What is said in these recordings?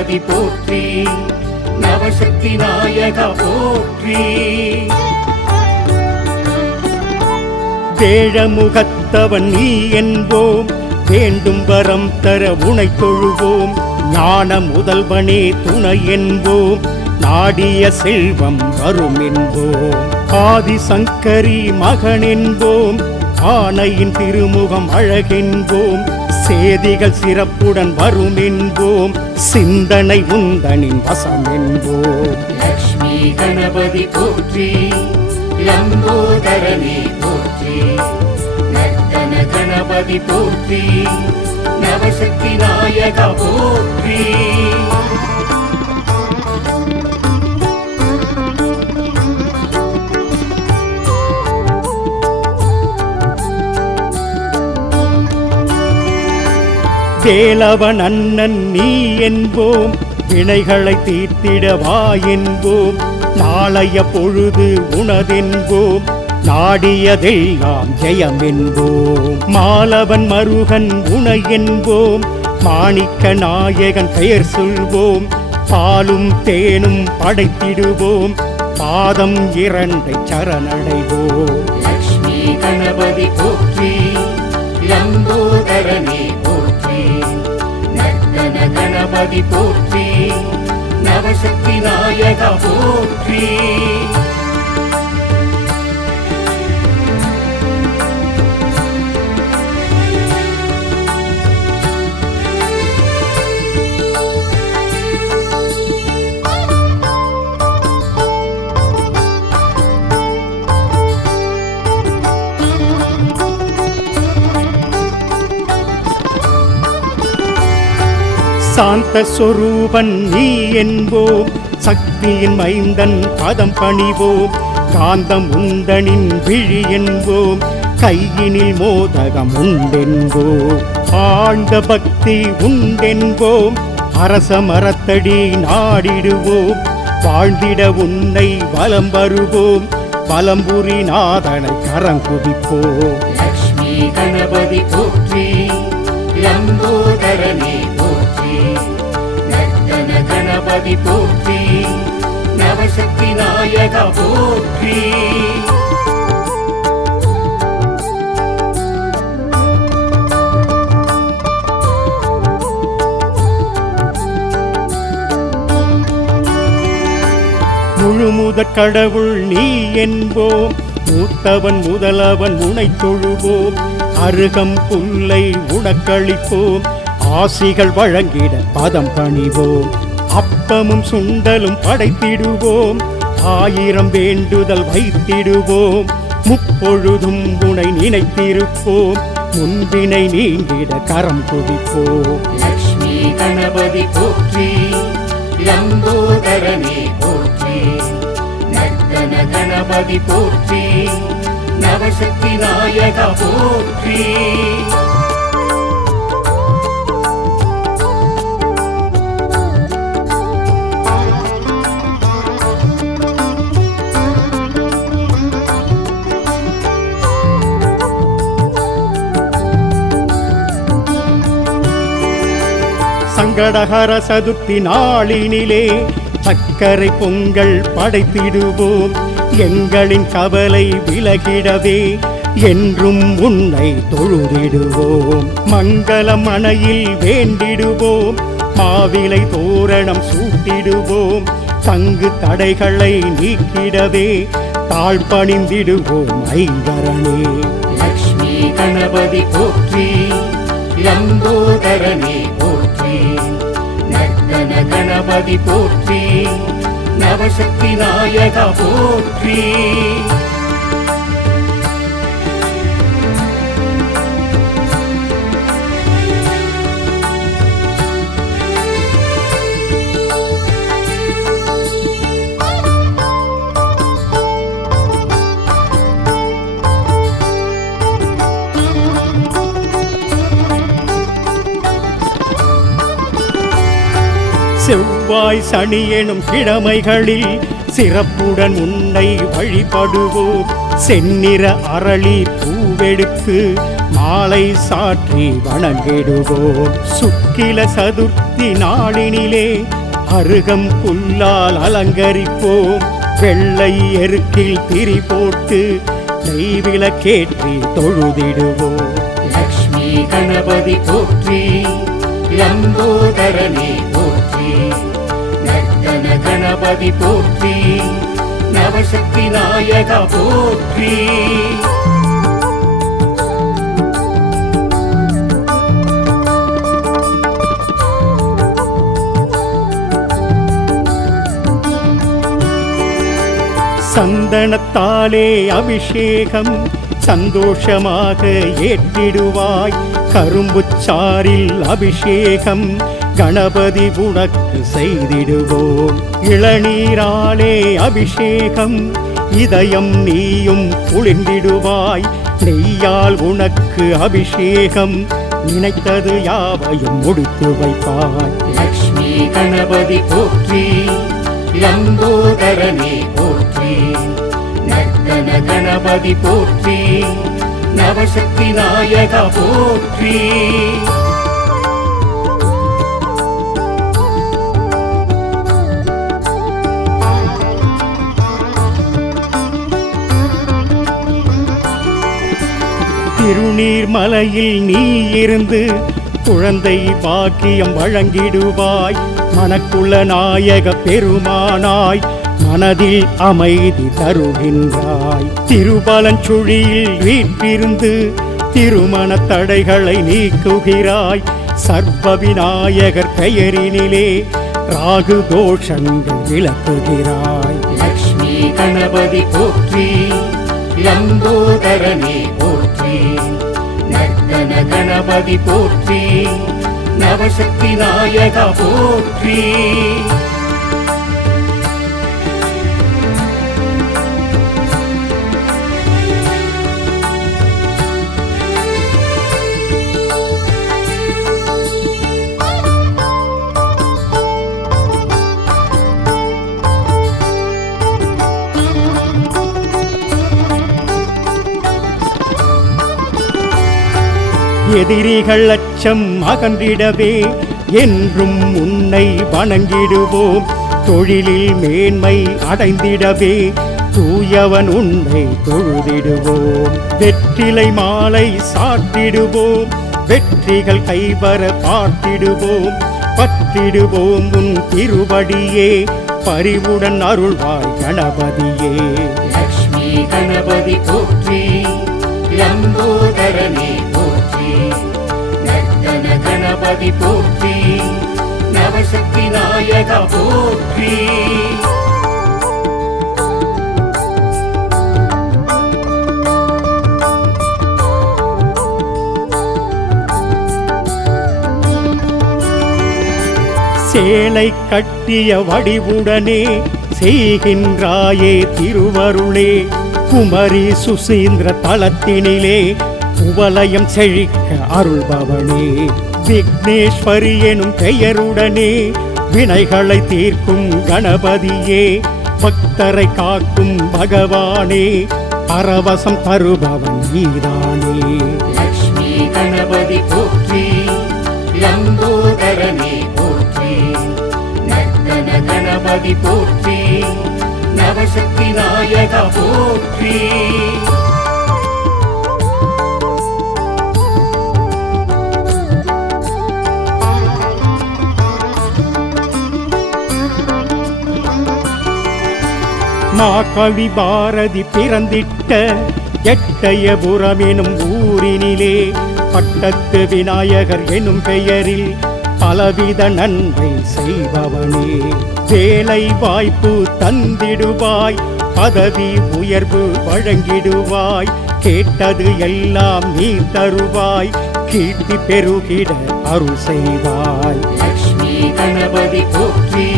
கணபதி போற்றி, நவசக்தி நாயகா போற்றி. வேழமுகத்தவன் நீ என்போம், வேண்டும் வரம் தர உனை தொழுவோம். ஞான முதல்வனே துணை என்போம், நாடிய செல்வம் வரும் என்போம். ஆதிசங்கரி மகன் என்போம், ஆனையின் திருமுகம் அழகென்போம். சேதிகள் சிறப்புடன் வரும் என்போம், சிந்தனை உந்தனின் வசம் என்போம். லக்ஷ்மி கணபதி போற்றி, லம்போதரனே போற்றி, நர்த்தன கணபதி போற்றி, நவசக்தி நாயகா போற்றி. வேலவன் அண்ணன் நீ என்போம், வினைகளை தீர்த்திடவா என்போம். நாளைய பொழுது உனதென்போம், நாடியதெல்லாம் ஜெயம் என்போம். மாலவன் மருகன் உனை என்போம், மாணிக்க நாயகன் பெயர் சொல்வோம். பாலும் தேனும் படைத்திடுவோம், பாதம் இரண்டை சரணடைவோம். லக்ஷ்மி கணபதி போற்றி, லம்போதரனே போற்றி, நர்த்தன கணபதி போற்றி, நவசக்தி நாயகா போற்றி. சாந்த சொரூபன் நீ என்போம், சக்தியின் மைந்தன் பதம் பணிவோம். காந்தம் உந்தனின் விழி என்போம், கையினில் மோதகம் உண்டென்போம். ஆழ்ந்த பக்தி உண்டென்போம், அரச மரத்தடி நாடிடுவோம். வாழ்ந்திட உன்னை வலம் வருவோம், வலம்புரி நாதனை கரம் குதிப்போம். லக்ஷ்மி கணபதி போற்றி, லம்போதரனே போற்றி, நர்த்தன கணபதி போற்றி, நவசக்தி நாயகா போற்றி. முழுமுதற் கடவுள் நீ என்போம், மூத்தவன் முதலவன் உனை தொழுவோம். அருகம் புல்லை உனக்களிப்போம், ஆசிகள் வழங்கிட பதம் பணிவோம். அப்பமும் சுண்டலும் படைத்திடுவோம், 1000 வேண்டுதல் வைத்திடுவோம். முப்பொழுதும் உனை நினைத்திருப்போம், முன்பினை நீங்கிட கரம் குவிப்போம். லக்ஷ்மி கணபதி போற்றி, லம்போதரனே போற்றி, நர்த்தன கணபதி போற்றி, நவசக்தி நாயகா போற்றி. சங்கடஹர சதுர்த்தி நாளினிலே சக்கரை பொங்கல் படைத்திடுவோம். எங்களின் கவலை விலகிடவே என்றும் உன்னை தொழுதிடுவோம். மங்களம் மனையில் வேண்டிடுவோம், மாவிலை தோரணம் சூட்டிடுவோம். தங்கு தடைகளை நீக்கிடவே தாழ்பணிந்திடுவோம் ஐங்கரனே. லக்ஷ்மி கணபதி போற்றி, லம்போதரனே போற்றி, நர்த்தன கணபதி போற்றி, நவசக்தி நாயகா போற்றி. செவ்வாய் சனி எனும் கிழமைகளில் சிறப்புடன் உன்னை வழிபடுவோம். செந்நிற அரளி பூவெடுத்து மாலை சாற்றி வணங்கிடுவோம். சுக்கில சதுர்த்தி நாளினிலே அருகம் புல்லால் அலங்கரிப்போம். வெள்ளை எருக்கில் திரி போட்டு நெய்விளக்கேற்றி தொழுதிடுவோம். லக்ஷ்மி கணபதி போற்றி, லம்போதரனே போற்றி, நர்த்தன கணபதி போற்றி, நவசக்தி நாயகா போற்றி. சந்தனத்தாலே அபிஷேகம் சந்தோஷமாக ஏற்றிடுவாய். கரும்புச்சாரில் அபிஷேகம் கணபதி உனக்கு செய்திடுவோம். இளநீராலே அபிஷேகம் இதயம் நீயும் குளிர்ந்திடுவாய். நெய்யால் உனக்கு அபிஷேகம் நினைத்தது யாவையும் முடித்து வைப்பாய். லக்ஷ்மி கணபதி போற்றி, லம்போதரனே போற்றி, நர்த்தன கணபதி போற்றி, நவசக்தி நாயகா போற்றி. திருநீர்மலையில் நீ இருந்து குழந்தை பாக்கியம் வழங்கிடுவாய். மனக்குள்ள நாயக பெருமானாய் மனதில் அமைதி தருகின்றாய். திருபலஞ்சுழியில் வீற்றிருந்து திருமண தடைகளை நீக்குகிறாய். சர்வ விநாயகர் பெயரினிலே ராகு தோஷங்கள் விளக்குகிறாய். லக்ஷ்மி கணபதி போற்றி, லம்போதரனே போற்றி, நர்த்தன கணபதி போற்றி, நவசக்தி நாயகா போற்றி. எதிரிகள் அச்சம் அகன்றிடவே என்றும் உன்னை வணங்கிடுவோம். தொழிலில் மேன்மை அடைந்திடவே தூயவன் உன்னை தொழுதிடுவோம். வெற்றிலை மாலை சாட்டிடுவோம். வெற்றிகள் கைவர பார்த்திடுவோம். பற்றிடுவோம் உன் திருவடியே பரிவுடன் அருள்வாய் கணபதியே. லக்ஷ்மி கணபதி போற்றி, லம்போதரனே போற்றி, நர்த்தன கணபதி போற்றி, நவசக்தி நாயகா போற்றி. சேலை கட்டிய வடிவுடனே செய்கின்றாயே திருவருளே. குமரி சுசீந்திர தலத்தினிலே குவலயம் செழிக்க அருள்பவனே. விக்னேஸ்வரி எனும் பெயருடனே வினைகளை தீர்க்கும் கணபதியே. பக்தரை காக்கும் பகவானே பரவசம் தருபவன் நீதானே. லக்ஷ்மி கணபதி போற்றி, லம்போதரனே போற்றி, நர்த்தன கணபதி போற்றி, நவசக்தி நாயகா போற்றி. மாகவி பாரதி பிறந்திட்ட எட்டயபுரம் எனும் ஊரினிலே பட்டத்து விநாயகர் எனும் பெயரில் பலவித நன்மை செய்பவனே. வேலை வாய்ப்பு தந்திடுவாய், பதவி உயர்வு வழங்கிடுவாய். கேட்டது எல்லாம் நீ தருவாய், கீர்த்தி பெருகிட அருள் செய்வாய். லக்ஷ்மி கணபதி போற்றி,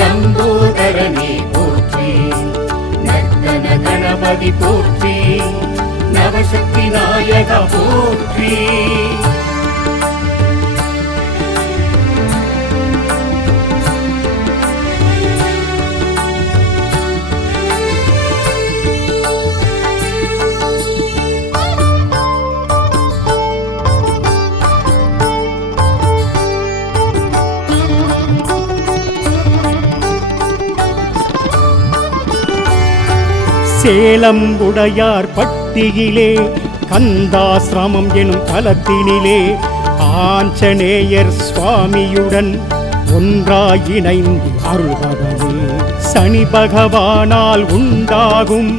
லம்போதரனே போற்றி, நர்த்தன கணபதி போற்றி, நவசக்தி நாயகா போற்றி. சேலம் உடையார் பட்டியிலே கந்தாசிரமம் எனும் தலத்தினிலே ஆஞ்சநேயர் சுவாமியுடன் ஒன்றாய் இணைந்து அருள்பவனே. சனி பகவானால் உண்டாகும்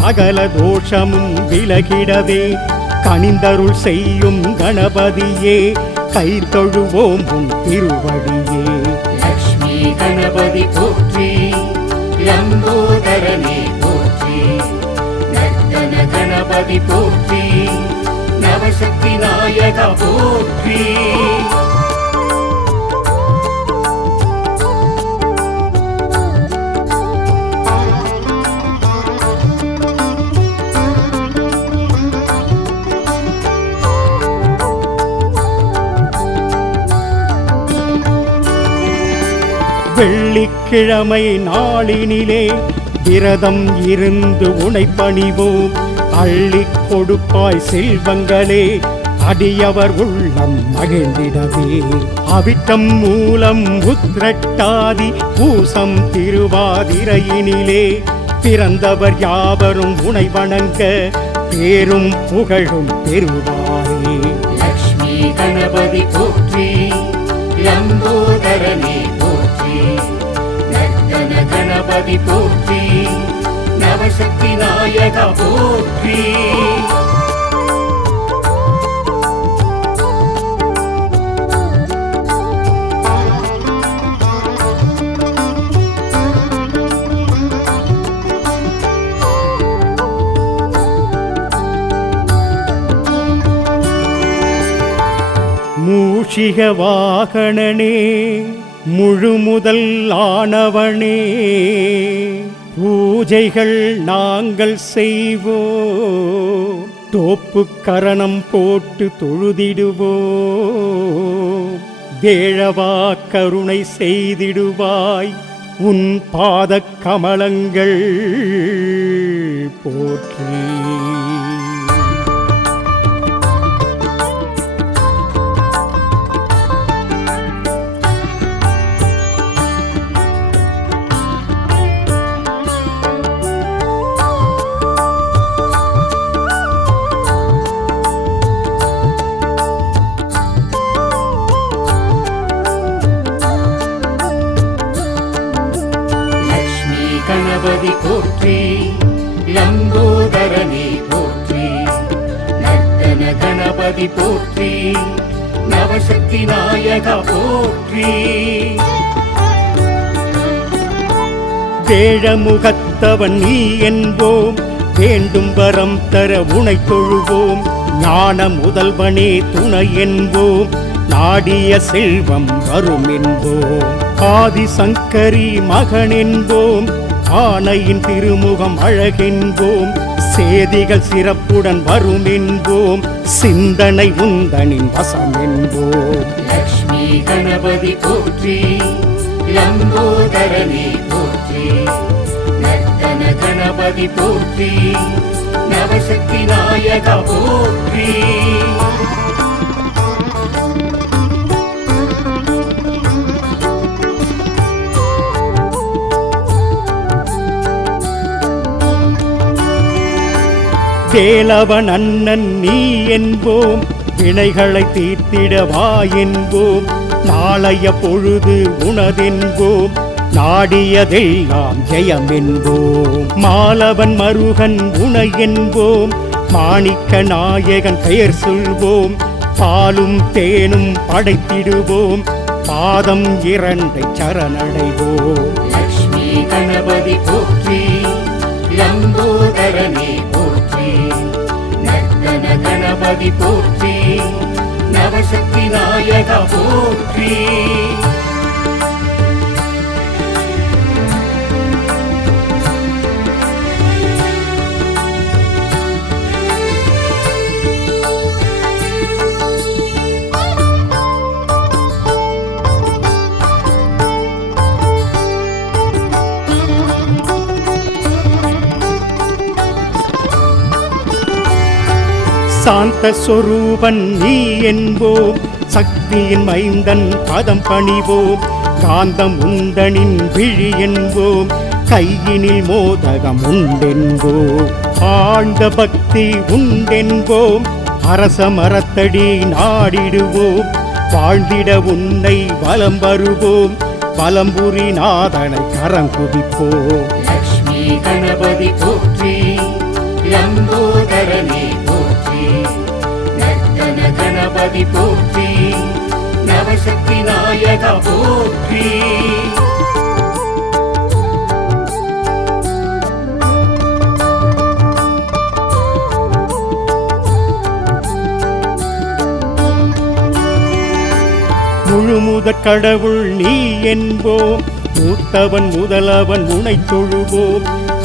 சகல தோஷமும் விலகிடவே கனிந்தருள் செய்யும் கணபதியே, கை தொழுவோம் உன் திருவடியே. லக்ஷ்மி கணபதி போற்றி, லம்போதரனே போற்றி, நர்த்தன கணபதி போற்றி, நவசக்தி நாயக போற்றி. வெள்ளிக்கிழமை நாளினிலே விரதம் இருந்து உனை பணிவோம். அள்ளிக் கொடுப்பாய் செல்வங்களே, அடியவர் உள்ளம் மகிழ்ந்திடவே. அவிட்டம் மூலம் உத்திரட்டாதி பூசம் திருவாதிரையினிலே பிறந்தவர் யாவரும் உனை வணங்க பேரும் புகழும் பெறுவாரே. லக்ஷ்மி கணபதி போற்றி, லம்போதரனே போற்றி, நர்த்தன கணபதி போற்றி, நவசக்தி நாயக போற்றி. மூஷிக வாகனனே, முழுமுதல் ஆனவனே, பூஜைகள் நாங்கள் செய்வோம். தோப்பு கரணம் போட்டு தொழுதிடுவோம். வேழவா கருணை செய்திடுவாய், உன் பாதக் கமலங்கள் போற்றி. கணபதி போற்றி, லம்போதரனே போற்றி, நர்த்தன கணபதி போற்றி, நவசக்தி நாயக போற்றி. வேழமுகத்தவன் நீ என்போம், வேண்டும் வரம் தர உனை தொழுவோம். ஞான முதல்வனே துணை என்போம், நாடிய செல்வம் வரும் என்போம். ஆதிசங்கரி மகன் என்போம், ஆனையின் திருமுகம் அழகென்போம். சேதிகள் சிறப்புடன் வரும் என்போம், சிந்தனை உந்தனின் வசம் என்போம். லக்ஷ்மி கணபதி போற்றி, லம்போதரனே போற்றி, நர்த்தன கணபதி போற்றி, நவசக்தி நாயக போற்றி. வேலவன் அண்ணன் நீ என்போம், வினைகளை தீர்த்திடவா என்போம். நாளைய பொழுது உனதென்போம், நாடியதெல்லாம் ஜெயம் என்போம். மாலவன் மருகன் உனை என்போம், மாணிக்க நாயகன் பெயர் சொல்வோம். பாலும் தேனும் படைத்திடுவோம், பாதம் இரண்டை சரணடைவோம். லக்ஷ்மி கணபதி போற்றி, லம்போதரனே போற்றி, நர்த்தன கணபதி போற்றி, நவசக்தி நாயக போற்றி. சாந்த சொரூபன் நீ என்போம், சக்தியின் மைந்தன் பதம் பணிவோம். காந்தம் உந்தனின் விழி என்போம், கையினில் மோதகம் உண்டென்போம், ஆழ்ந்த பக்தி உண்டென்போம், அரச மரத்தடி நாடிடுவோம், வாழ்ந்திட உன்னை வலம் வருவோம், வலம்புரி நாதனை கரங்குதிப்போம். லக்ஷ்மி கணபதி போற்றி, லம்போதரனே போற்றி, நர்த்தன கணபதி போற்றி, நவசக்தி நாயகா போற்றி. முழுமுதற் கடவுள் நீ என்போம், மூத்தவன் முதலவன் உனை தொழுவோம்,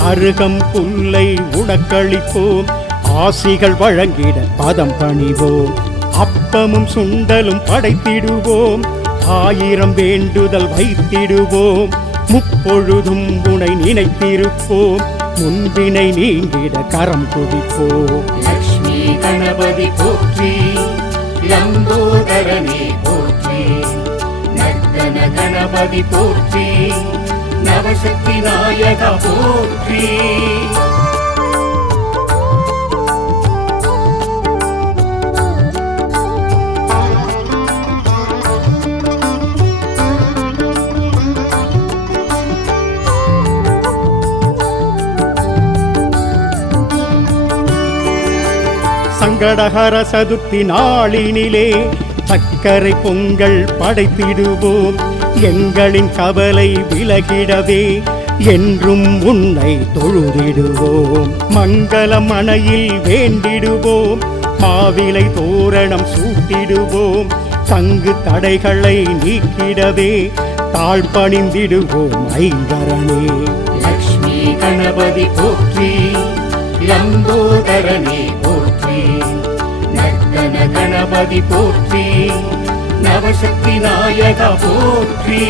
அருகம் புல்லை உனக்களிப்போம், ஆசிகள் வழங்கிட பதம் பணிவோம், அப்பமும் சுண்டலும் படைத்திடுவோம், 1000 வேண்டுதல் வைத்திடுவோம், முப்பொழுதும் உனை நினைத்திருப்போம், முன்பினை நீங்கிட கரம் குவிப்போம். லக்ஷ்மி கணபதி போற்றி, லம்போதரனே போற்றி, நர்த்தன கணபதி போற்றி, நவசக்தி நாயகா போற்றி. சங்கடஹர சதுர்த்தி நாளினிலே சக்கரை பொங்கல் படைத்திடுவோம், எங்களின் கவலை விலகிடவே என்றும் உன்னை தொழுதிடுவோம், மங்களம் மனையில் வேண்டிடுவோம், மாவிலை தோரணம் சூட்டிடுவோம், தங்கு தடைகளை நீக்கிடவே தாழ்பணிந்திடுவோம் ஐங்கரனே. லக்ஷ்மி கணபதி போற்றி, லம்போதரனே போற்றி, நர்த்தன கணபதி போற்றி, நவசக்தி நாயகா போற்றி.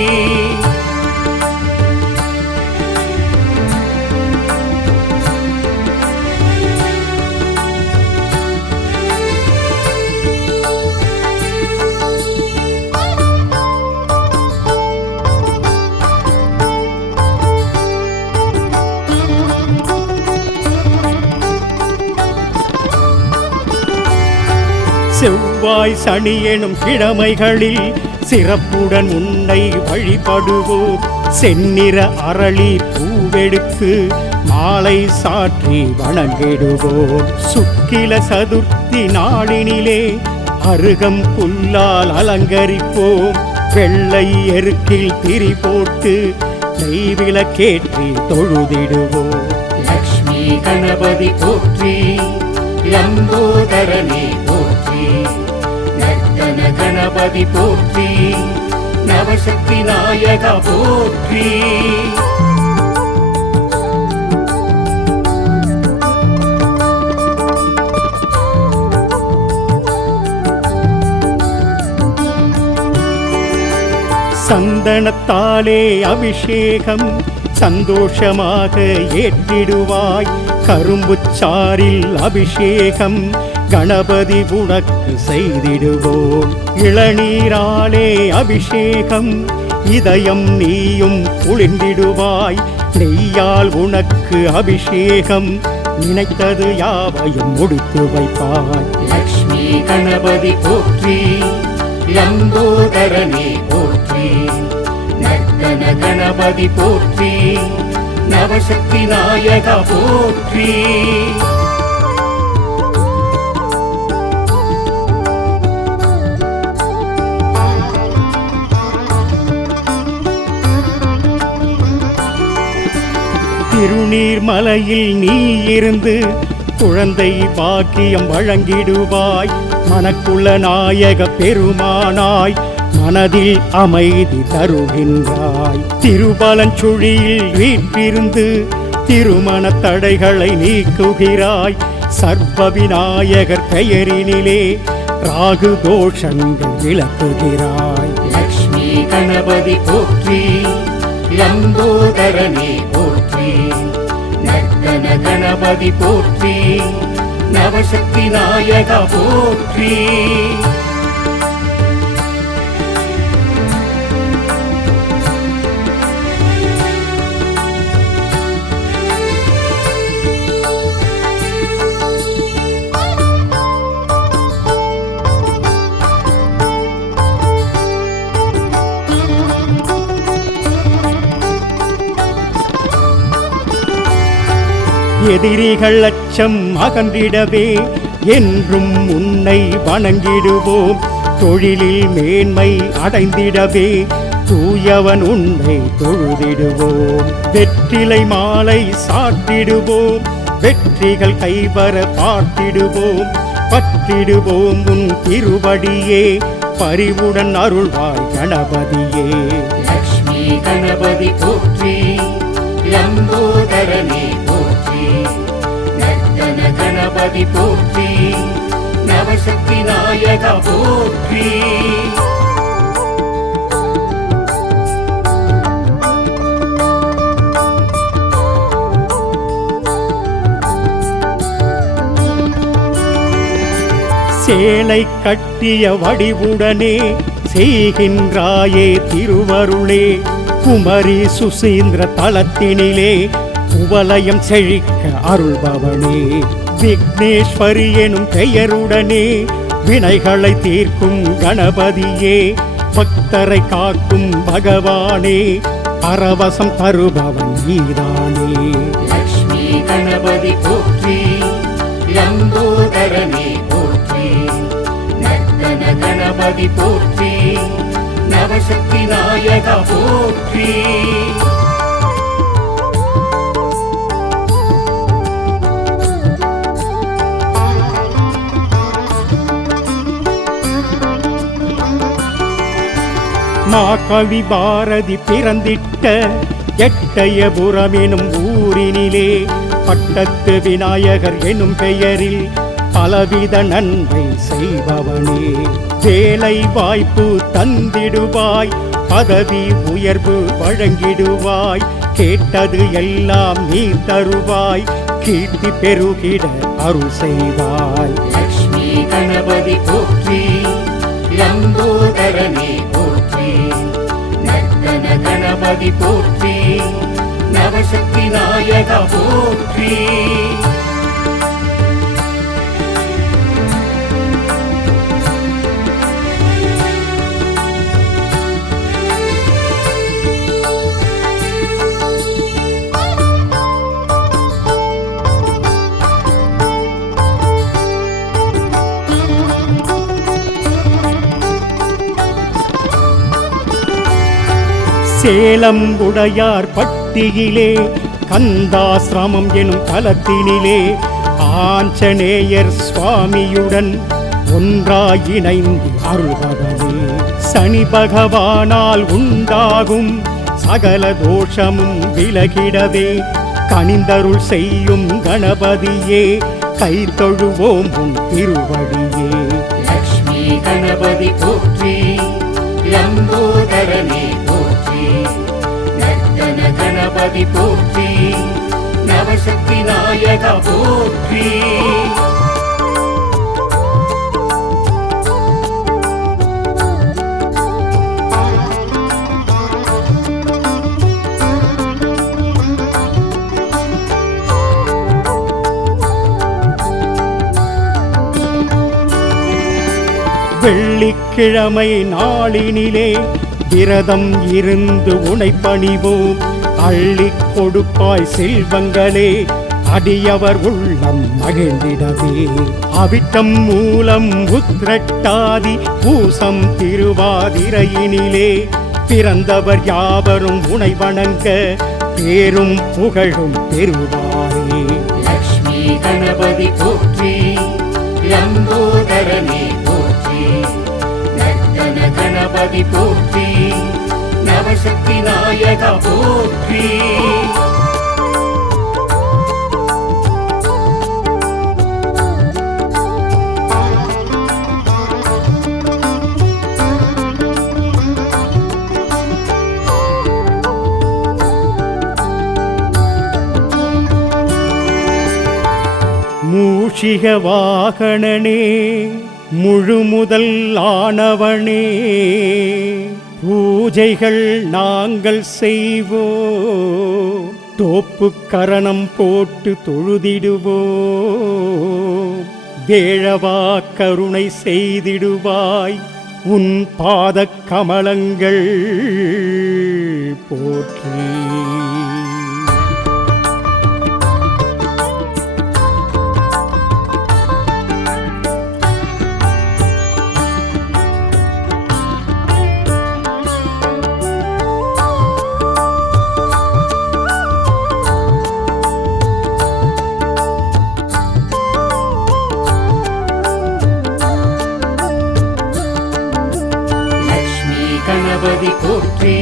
செவ்வாய் சனி எனும் கிழமைகளில் சிறப்புடன் உன்னை வழிபடுவோம், செந்நிற அரளி பூவெடுத்து மாலை சாற்றி வணங்கிடுவோம், சுக்கில சதுர்த்தி நாளினிலே அருகம் புல்லால் அலங்கரிப்போம், வெள்ளை எருக்கில் திரி போட்டு நெய்விளக்கேற்றி தொழுதிடுவோம். லக்ஷ்மி கணபதி போற்றி, லம்போதரனே போற்றி, நர்த்தன கணபதி போற்றி, நவசக்தி நாயகா போற்றி. சந்தனத்தாலே அபிஷேகம் சந்தோஷமாக ஏற்றிடுவாய், கரும்புச்சாரில் அபிஷேகம் கணபதி உனக்கு செய்திடுவோம், இளநீராலே அபிஷேகம் இதயம் நீயும் குளிர்ந்திடுவாய், நெய்யால் உனக்கு அபிஷேகம் நினைத்தது யாவையும் முடித்து வைப்பாய். லக்ஷ்மி கணபதி போற்றி, லம்போதரனே போற்றி, நர்த்தன கணபதி போற்றி, நவசக்தி நாயகா போற்றி. திருநீர்மலையில் நீ இருந்து குழந்தை பாக்கியம் வழங்கிடுவாய், மனக்குள்ள நாயக பெருமானாய் மனதில் அமைதி தருகின்றாய், திருபலஞ்சுழியில் வீற்றிருந்து திருமண தடைகளை நீக்குகிறாய், சர்வ விநாயகர் பெயரினிலே ராகு தோஷங்கள் விளக்குகிறாய். லக்ஷ்மி கணபதி போற்றி, லம்போதரனே போற்றி, நர்த்தன கணபதி போற்றி, நவசக்தி நாயகா போற்றி. எதிரிகள் அச்சம் அகன்றிடவே என்றும் உன்னை வணங்கிடுவோம். தொழிலில் மேன்மை அடைந்திடவே தூயவன் உன்னை தொழுதிடுவோம். வெற்றிலை மாலை சாட்டிடுவோம், வெற்றிகள் கைவர பார்த்திடுவோம். பற்றிடுவோம் உன் திருவடியே, பரிவுடன் அருள்வாய் கணபதியே. லக்ஷ்மி கணபதி போற்றி, லம்போதரனே போற்றி, நர்த்தன கணபதி போற்றி, நவசக்தி நாயகா போற்றி. சேலை கட்டிய வடிவுடனே செய்கின்றாயே திருவருளே. குமரி சுசீந்திர தலத்தினிலே குவலயம் செழிக்க அருள்பவனே. விக்னேஸ்வரி எனும் பெயருடனே வினைகளை தீர்க்கும் கணபதியே. பக்தரை காக்கும் பகவானே, பரவசம் தருபவன் நீதானே. லக்ஷ்மி கணபதி போற்றி, லம்போதரனே போற்றி, நர்த்தன கணபதி போற்றி, நவசக்தி நாயகா போற்றி. மாகவி பாரதி பிறந்திட்ட எட்டயபுரம் எனும் ஊரினிலே பட்டத்து விநாயகர் எனும் பெயரில் பலவித நன்மை செய்பவனே. வேலை வாய்ப்பு தந்திடுவாய், பதவி உயர்வு வழங்கிடுவாய். கேட்டது எல்லாம் நீ தருவாய், கீர்த்தி பெருகிட அருள் செய்வாய். லக்ஷ்மி கணபதி போற்றி, லம்போதரனே போற்றி, நர்த்தன கணபதி போற்றி, நவசக்தி நாயகா போற்றி. சேலம் உடையார் பட்டியிலே கந்தாசிரமம் எனும் தலத்தினிலே ஆஞ்சநேயர் சுவாமியுடன் ஒன்றாய் இணைந்து அருள்பவனே. சனி பகவானால் உண்டாகும் சகல தோஷமும் விலகிடவே கனிந்தருள் செய்யும் கணபதியே, கை தொழுவோம் உன் திருவடியே. லக்ஷ்மி கணபதி போற்றி, லம்போதரனே போற்றி, நர்த்தன கணபதி போற்றி, நவசக்தி நாயகா போற்றி. வெள்ளிக்கிழமை நாளினிலே விரதம் இருந்து உனை பணிவோம். அள்ளிக் கொடுப்பாய் செல்வங்களே, அடியவர் உள்ளம் மகிழ்ந்திடவே. அவிட்டம் மூலம் உத்திரட்டாதி பூசம் திருவாதிரையினிலே பிறந்தவர் யாவரும் உனை வணங்க பேரும் புகழும் பெறுவாரே. லக்ஷ்மி கணபதி போற்றி, லம்போதரனே போற்றி, நர்த்தன கணபதி போற்றி, நவசக்தி நாயகா போற்றி. மூஷிக வாகனனே, முழுமுதல் ஆனவனே, பூஜைகள் நாங்கள் செய்வோம். தோப்பு கரணம் போட்டு தொழுதிடுவோம். வேழவா கருணை செய்திடுவாய், உன் பாதக் கமலங்கள் போற்றி. கணபதி போற்றி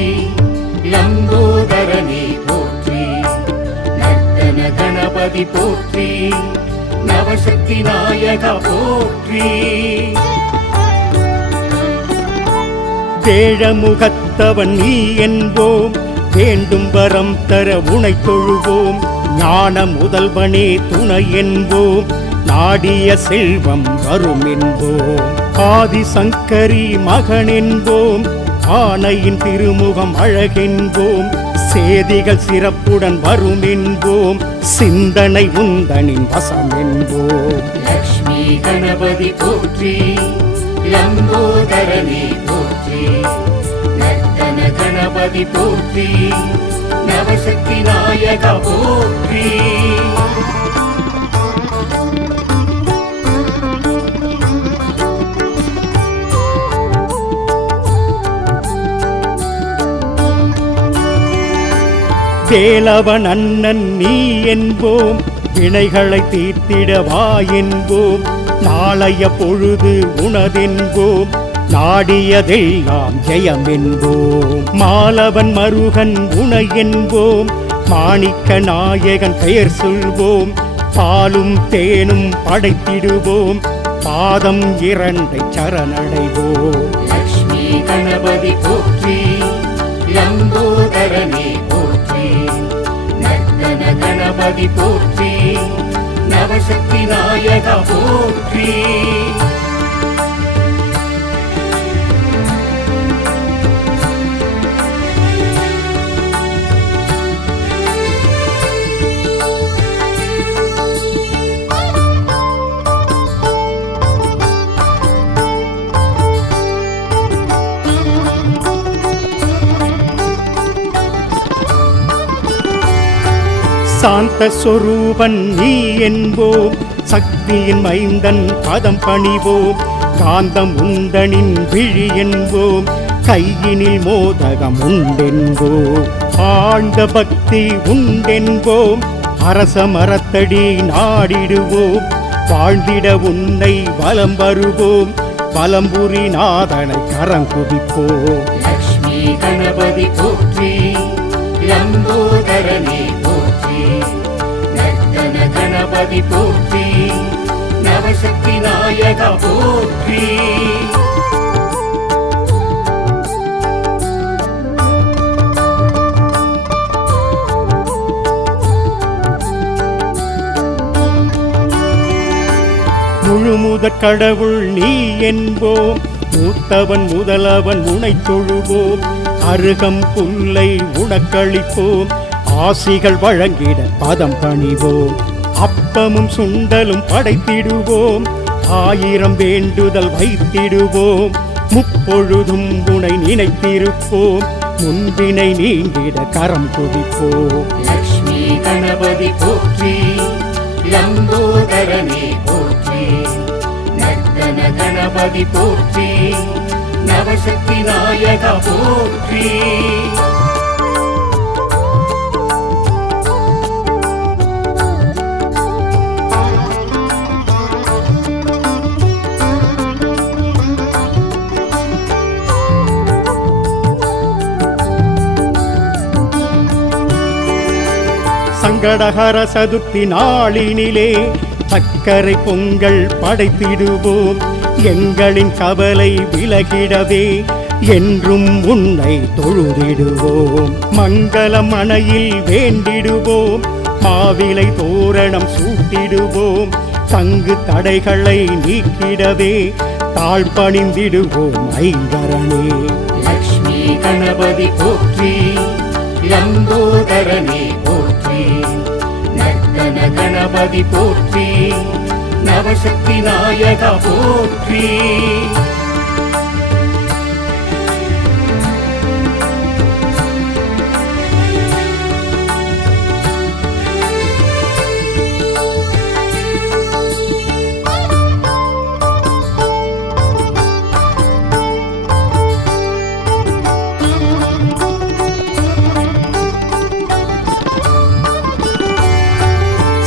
லம்போதரனே போற்றி நர்த்தன கணபதி போற்றி நவசக்தி நாயகா போற்றி வேழமுகத்தவன் நீ என்போம் வேண்டும் வரம் தர உனை தொழுவோம் ஞான முதல்வனே துணை என்போம் நாடிய செல்வம் வரும் என்போம் ஆதிசங்கரி மகன் என்போம் ஆணையின் திருமுகம் அழகென்போம் சேதிகள் சிறப்புடன் வரும் என்போம் சிந்தனை உந்தனின் வசம் என்போம் லக்ஷ்மி கணபதி போற்றி லம்போதரனே போற்றி நர்த்தன கணபதி போற்றி நவசக்தி நாயகா போற்றி வேலவன் அண்ணன் நீ என்போம் வினைகளை தீர்த்திடவா என்போம் நாளைய பொழுது உனதென்போம் நாடியதெல்லாம் ஜெயம் என்போம் மாலவன் மருகன் உனை என்போம் மாணிக்க நாயகன் பெயர் சொல்வோம் பாலும் தேனும் படைத்திடுவோம் பாதம் இரண்டை சரணடைவோம் லக்ஷ்மி கணபதி போற்றி லம்போதரனே போற்றி நர்த்தன கணபதி போற்றி நவசக்தி நாயகா போற்றி சாந்த சொரூபன் நீ என்போம் சக்தியின் மைந்தன் பதம் பணிவோம் காந்தம் உந்தனின் விழி என்போம் கையினில் மோதகம் உண்டென்போம் ஆழ்ந்த பக்தி உண்டென்போம் அரச மரத்தடி நாடிடுவோம் வாழ்ந்திட உன்னை வலம் வருவோம் வலம்புரி நாதனை கரம் குதிப்போம் லக்ஷ்மி கணபதி போற்றி லம்போதரனே போற்றி நர்த்தன கணபதி போற்றி நவசக்தி நாயகா போற்றி முழுமுதற் கடவுள் நீ என்போம் மூத்தவன் முதலவன் உனை தொழுவோம் அருகம் புல்லை உனக்களிப்போம் ஆசிகள் வழங்கிட பதம் பணிவோம் அப்பமும் சுண்டலும் படைத்திடுவோம் ஆயிரம் வேண்டுதல் வைத்திடுவோம் முப்பொழுதும் உனை நினைத்திருப்போம் முன்பினை நீங்கிட கரம் குதிப்போம் லக்ஷ்மி கணபதி போற்றி லம்போதரனே போற்றி நர்த்தன கணபதி போற்றி நவசக்தி நாயகா போற்றி சங்கடஹர சதுர்த்தி நாளினிலே சக்கரை பொங்கல் படைத்திடுவோம் எங்களின் கவலை விலகிடவே என்றும் உன்னை தொழுதிடுவோம் மங்களம் மனையில் வேண்டிடுவோம் மாவிலை தோரணம் சூட்டிடுவோம் தங்கு தடைகளை நீக்கிடவே தாழ்பணிந்திடுவோம் ஐங்கரனே லக்ஷ்மி கணபதி போற்றி லம்போதரனே போற்றி நர்த்தன கணபதி போற்றி நவசக்தி நாயகா போற்றி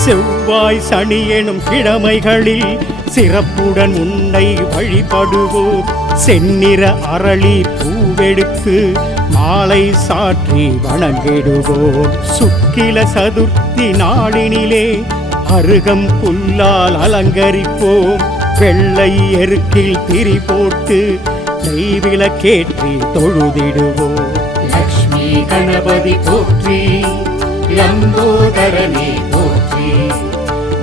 செவ்வாய் சனி எனும் கிழமைகளில் சிறப்புடன் உன்னை வழிபடுவோம் செந்நிற அரளி பூ பூவெடுத்து மாலை சாற்றி வணங்கிடுவோம். சுக்கில சதுர்த்தி நாளினிலே அருகம் புல்லால் அலங்கரிப்போம். வெள்ளை எருக்கில் திரி போட்டு நெய்விளக்கேற்றி தொழுதிடுவோம். லக்ஷ்மி கணபதி போற்றி, லம்போதரனே போற்றி,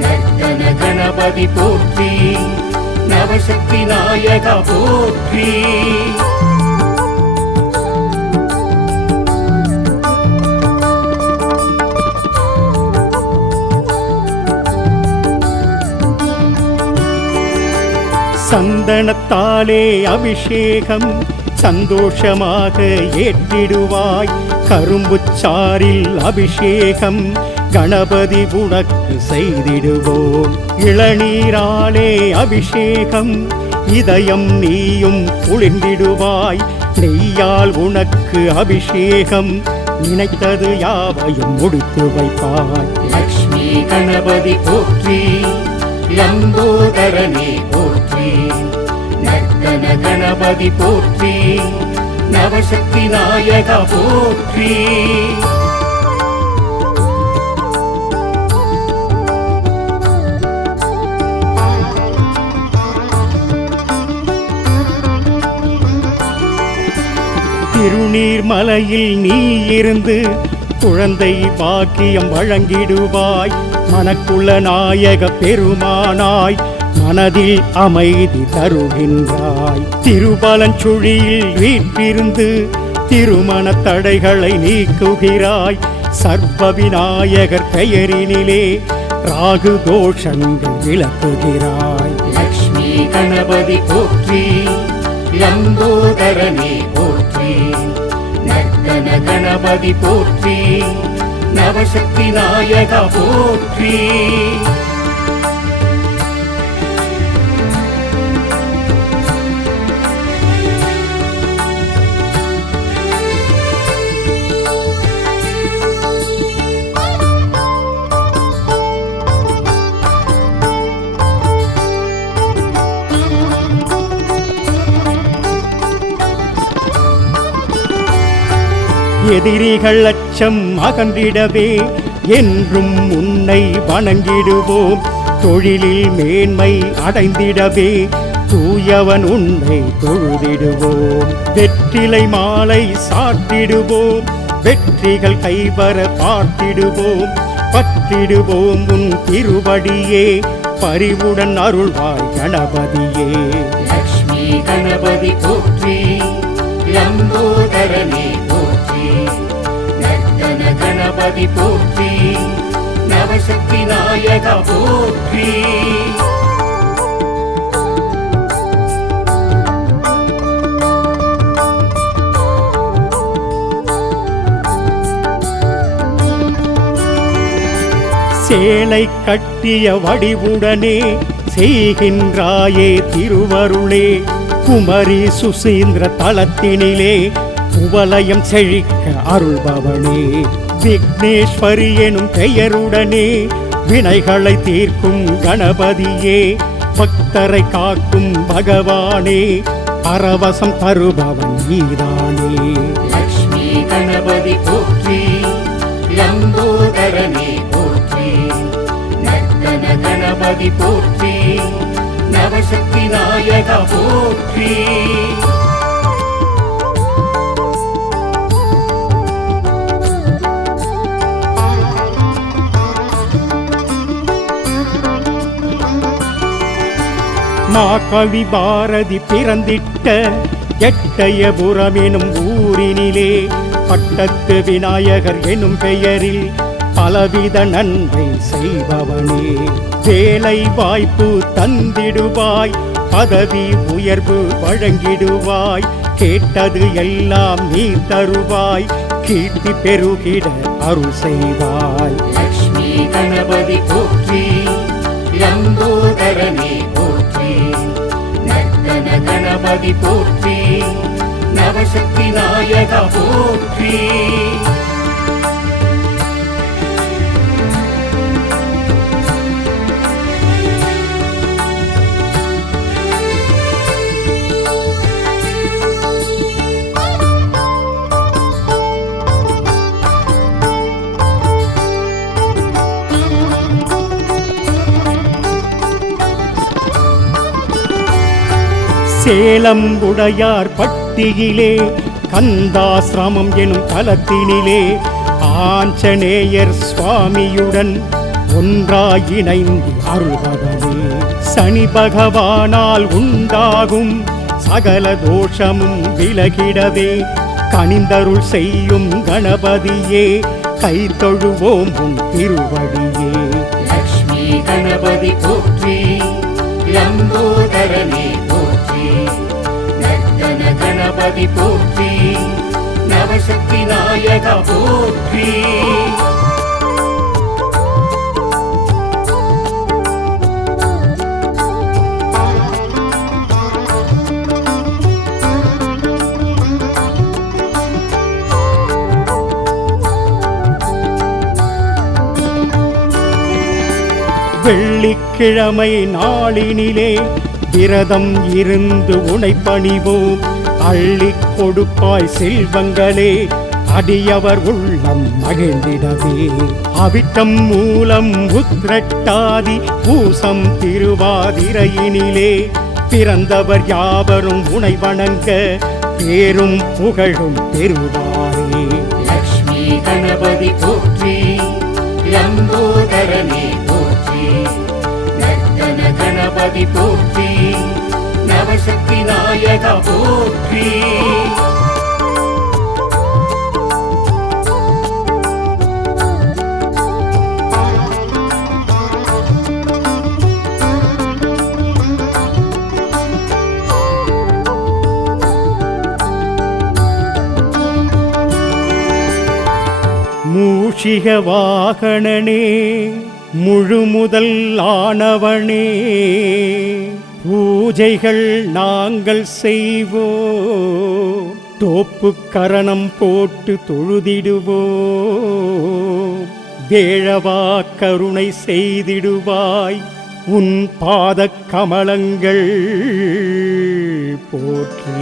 நர்த்தன கணபதி போற்றி, நவசக்தி நாயகா போற்றி. சந்தனத்தாலே அபிஷேகம் சந்தோஷமாக ஏற்றிடுவாய். கரும்புச்சாரில் அபிஷேகம் கணபதி உனக்கு செய்திடுவோம். இளநீராலே அபிஷேகம் இதயம் நீயும் குளிர்ந்திடுவாய். நெய்யால் உனக்கு அபிஷேகம் நினைத்தது யாவையும் முடித்து வைப்பாய். லக்ஷ்மி கணபதி போற்றி, லம்போதரனே போற்றி, நர்த்தன கணபதி போற்றி, நவசக்தி நாயகா போற்றி. திருநீர்மலையில் நீ இருந்து குழந்தை பாக்கியம் வழங்கிடுவாய். மனக்குள்ள நாயக பெருமானாய் மனதில் அமைதி தருகின்றாய். திருபலஞ்சுழியில் வீற்றிருந்து திருமண தடைகளை நீக்குகிறாய். சர்வ விநாயகர் பெயரினிலே ராகு தோஷங்கள் விளக்குகிறாய். லக்ஷ்மி கணபதி போற்றி, லம்போதரனே போற்றி, நர்த்தன கணபதி போற்றி, நவசக்தி நாயகா போற்றி. எதிரிகள் அச்சம் அகன்றிடவே என்றும் உன்னை வணங்கிடுவோம். தொழிலில் மேன்மை அடைந்திடவே தூயவன் உன்னை தொழுதிடுவோம். வெற்றிலை மாலை சாட்டிடுவோம். வெற்றிகள் கைவர பார்த்திடுவோம். பற்றிடுவோம் உன் திருவடியே பரிவுடன் அருள்வாய் கணபதியே. லக்ஷ்மி கணபதி போற்றி, லம்போதரனே போற்றி, நர்த்தன கணபதி போற்றி, நவசக்தி நாயகா போற்றி. சேலை கட்டிய வடிவுடனே செய்கின்றாயே திருவருளே. குமரி சுசீந்திர தலத்தினிலே குவலயம் செழிக்க அருள்பவனே. விக்னேஸ்வரி எனும் பெயருடனே வினைகளை தீர்க்கும் கணபதியே. பக்தரை காக்கும் பகவானே பரவசம் தருபவன் நீதானே. லக்ஷ்மி கணபதி போற்றி, லம்போதரனே போற்றி, நர்த்தன கணபதி போற்றி, நவசக்தி நாயகா போற்றி. மாகவி பாரதி பிறந்திட்ட எட்டயபுரம் எனும் ஊரினிலே பட்டத்து விநாயகர் எனும் பெயரில் பலவித நன்மை செய்பவனே. வேலை வாய்ப்பு தந்திடுவாய், பதவி உயர்வு வழங்கிடுவாய். கேட்டது எல்லாம் நீ தருவாய், கீர்த்தி பெருகிட அருள் செய்வாய். லக்ஷ்மி கணபதி போற்றி, லம்போதரனே போற்றி, நர்த்தன கணபதி போற்றி, நவசக்தி நாயகா போற்றி. சேலம் உடையார் பட்டியிலே கந்தாசிரமம் எனும் தலத்தினிலே ஆஞ்சநேயர் சுவாமியுடன் ஒன்றாய் இணைந்து அருள்வதே சனி பகவானால் உண்டாகும் சகல தோஷமும் விலகிடவே கனிந்தருள் செய்யும் கணபதியே கை தொழுவோம் உன் திருவடியே. லக்ஷ்மி கணபதி போற்றி, லம்போதரனே போற்றி, நர்த்தன கணபதி போற்றி, நவசக்தி நாயக போற்றி. வெள்ளிக்கிழமை நாளினிலே விரதம் இருந்து உனை பணிவோம். அள்ளிக் கொடுப்பாய் செல்வங்களே அடியவர் உள்ளம் மகிழ்ந்திடவே. அவிட்டம் மூலம் உத்திரட்டாதி பூசம் திருவாதிரையினிலே பிறந்தவர் யாவரும் உனை வணங்க பேரும் புகழும் பெறுவாரே. லக்ஷ்மி கணபதி போற்றி, லம்போதரனே போற்றி, நர்த்தன கணபதி போற்றி, நவசக்தி நாயக போற்றி. மூஷிக வாகனனே முழுமுதல் ஆனவனே பூஜைகள் நாங்கள் செய்வோம். தோப்பு கரணம் போட்டு தொழுதிடுவோம். வேழவா கருணை செய்திடுவாய் உன் பாதக் கமலங்கள் போற்றி.